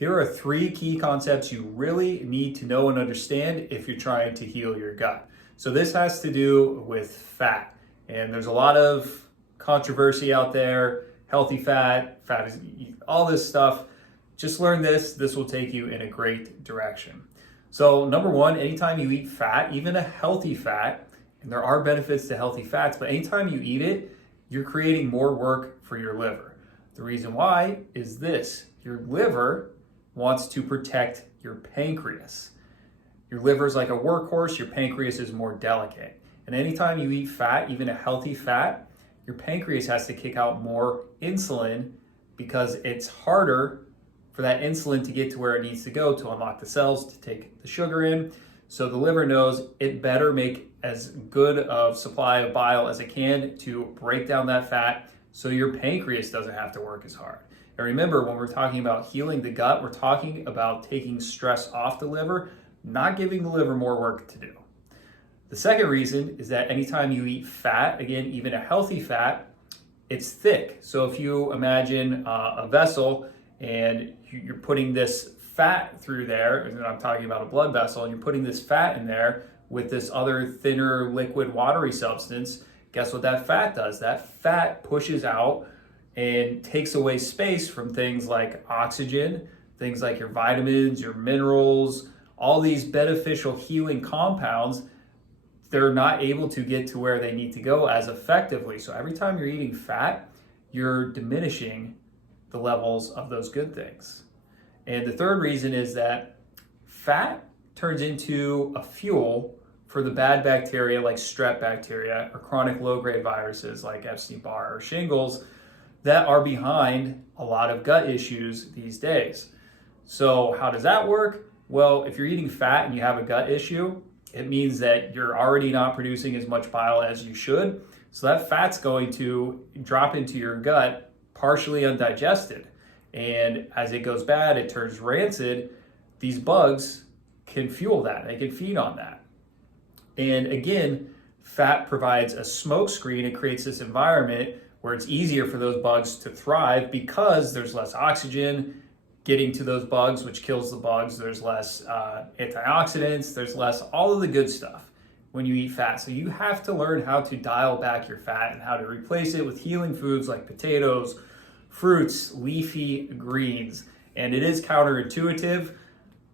Here are 3 key concepts you really need to know and understand if you're trying to heal your gut. So this has to do with fat. And there's a lot of controversy out there, healthy fat, fat is all this stuff. Just learn this. This will take you in a great direction. So number one, anytime you eat fat, even a healthy fat, and there are benefits to healthy fats, but anytime you eat it, you're creating more work for your liver. The reason why is this: your liver wants to protect your pancreas. Your liver is like a workhorse, your pancreas is more delicate. And anytime you eat fat, even a healthy fat, your pancreas has to kick out more insulin because it's harder for that insulin to get to where it needs to go to unlock the cells to take the sugar in. So the liver knows it better make as good of supply of bile as it can to break down that fat so your pancreas doesn't have to work as hard. And remember, when we're talking about healing the gut, we're talking about taking stress off the liver, not giving the liver more work to do. The second reason is that anytime you eat fat, again, even a healthy fat, it's thick. So if you imagine a vessel and you're putting this fat through there, and I'm talking about a blood vessel, and you're putting this fat in there with this other thinner liquid watery substance, guess what that fat does? That fat pushes out and takes away space from things like oxygen, things like your vitamins, your minerals, all these beneficial healing compounds. They're not able to get to where they need to go as effectively. So every time you're eating fat, you're diminishing the levels of those good things. And the third reason is that fat turns into a fuel for the bad bacteria like strep bacteria or chronic low-grade viruses like Epstein-Barr or shingles that are behind a lot of gut issues these days. So how does that work? Well, if you're eating fat and you have a gut issue, it means that you're already not producing as much bile as you should. So that fat's going to drop into your gut partially undigested. And as it goes bad, it turns rancid. These bugs can fuel that. They can feed on that. And again, fat provides a smoke screen. It creates this environment where it's easier for those bugs to thrive because there's less oxygen getting to those bugs, which kills the bugs. There's less antioxidants. There's less all of the good stuff when you eat fat. So you have to learn how to dial back your fat and how to replace it with healing foods like potatoes, fruits, leafy greens. And it is counterintuitive,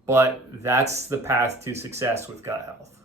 but that's the path to success with gut health.